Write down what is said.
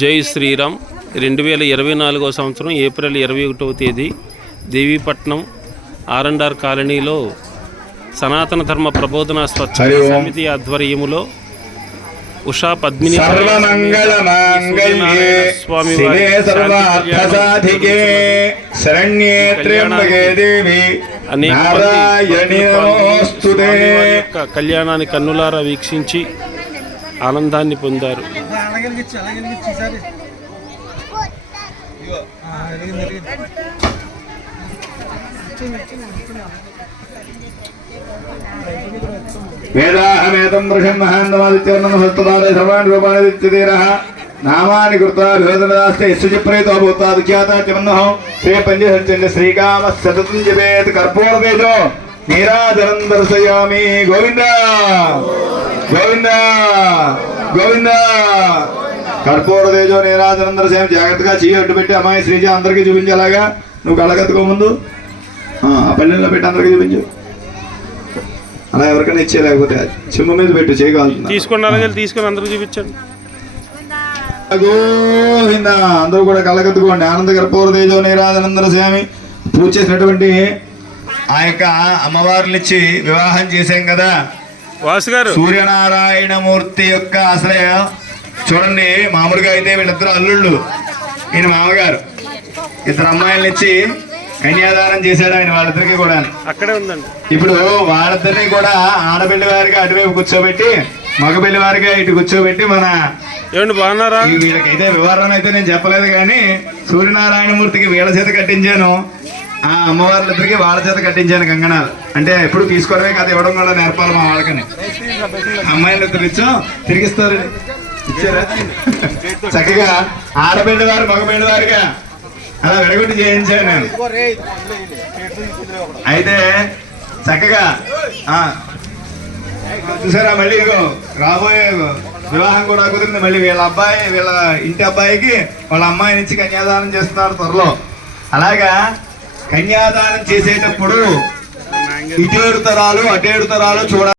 జై శ్రీరామ్. 2024 సంవత్సరం ఏప్రిల్ 21వ తేదీ దేవీపట్నం R&R కాలనీలో సనాతన ధర్మ ప్రబోధన స్వచ్ఛంద సమితి ఆధ్వర్యములో ఉషా పద్మిని స్వామి యొక్క కళ్యాణాన్ని కన్నులారా వీక్షించి ఆనందాన్ని పొందారు. వేదాహమేతం వృషం మహాందమాదిత్యవర్ణమహస్తదారే సర్వాణి రూపాణి విద్యతేరః నామాని కృత్వా విరోధనదాస్తే యస్సుచిప్రేతో భూతాదిఖ్యాతాచమన్నః శ్రీ పంచసత్యంజ శ్రీకామ సతతం జపేత్ కర్పూరతేజో నీరాజనం దర్శయామి. గోవింద గోవింద గోవింద. కర్పూరతేజో నీరాజనం దర్శయామి. జాగ్రత్తగా చెయ్యి అడ్డు పెట్టి అమ్మాయి శ్రీజ అందరికీ చూపించేలాగా నువ్వు కళ్ళగత్తుకో ముందు ఆ పల్లెల్లో పెట్టి అందరికీ చూపించు. అలా ఎవరికైనా ఇచ్చే, లేకపోతే చెమ్మ మీద పెట్టు చేయగలుగుతుంది. తీసుకొని అందరూ చూపించండి. గోవింద. అందరూ కూడా కళ్ళగత్తుకోండి. ఆనంద కర్పూర తేజో నీరాజనందర స్వామి. పూజ చేసినటువంటి ఆ యొక్క అమ్మవారిని ఇచ్చి వివాహం చేసాం కదా వాసు గారు. సూర్యనారాయణమూర్తి యొక్క ఆశ్రయ చూడండి. మామూలుగా అయితే వీళ్ళిద్దరు అల్లుళ్ళు, ఈయన మామగారు. ఇద్దరు అమ్మాయిలను ఇచ్చి కన్యాదానం చేశాడు ఆయన వాళ్ళిద్దరికి కూడా. అక్కడే ఉందండి. ఇప్పుడు వాళ్ళిద్దరిని కూడా ఆడబిల్లి వారిగా అటువైపు కూర్చోబెట్టి, మగబిల్లి వారిగా ఇటు కూర్చోబెట్టి మన బాగున్నారా వీళ్ళకైతే వివరణ అయితే నేను చెప్పలేదు కానీ సూర్యనారాయణమూర్తికి వీళ్ళ చేత కట్టించాను, ఆ అమ్మవార్లిద్దరికి వాళ్ళ చేత కట్టించాను కంగనాలు. అంటే ఎప్పుడు తీసుకోవడమే కాదు, ఇవ్వడం కూడా నేర్పాలి మా వాళ్ళకని. అమ్మాయిలు ఇద్దరు ఇచ్చాం, తిరిగిస్తారు. ఇచ్చారా? చక్కగా ఆడబిల్లి వారు మగబిల్లి వారిగా అలా విడగొట్టి చేయించాను నేను. అయితే చక్కగా చూసారా, మళ్ళీ రాబోయే వివాహం కూడా కుదిరింది. మళ్ళీ వీళ్ళ ఇంటి అబ్బాయికి వాళ్ళ అమ్మాయిని ఇచ్చి కన్యాదానం చేస్తున్నారు త్వరలో. అలాగా కన్యాదానం చేసేటప్పుడు ఇటేడు తరాలు అటేడు తరాలు చూడాలి.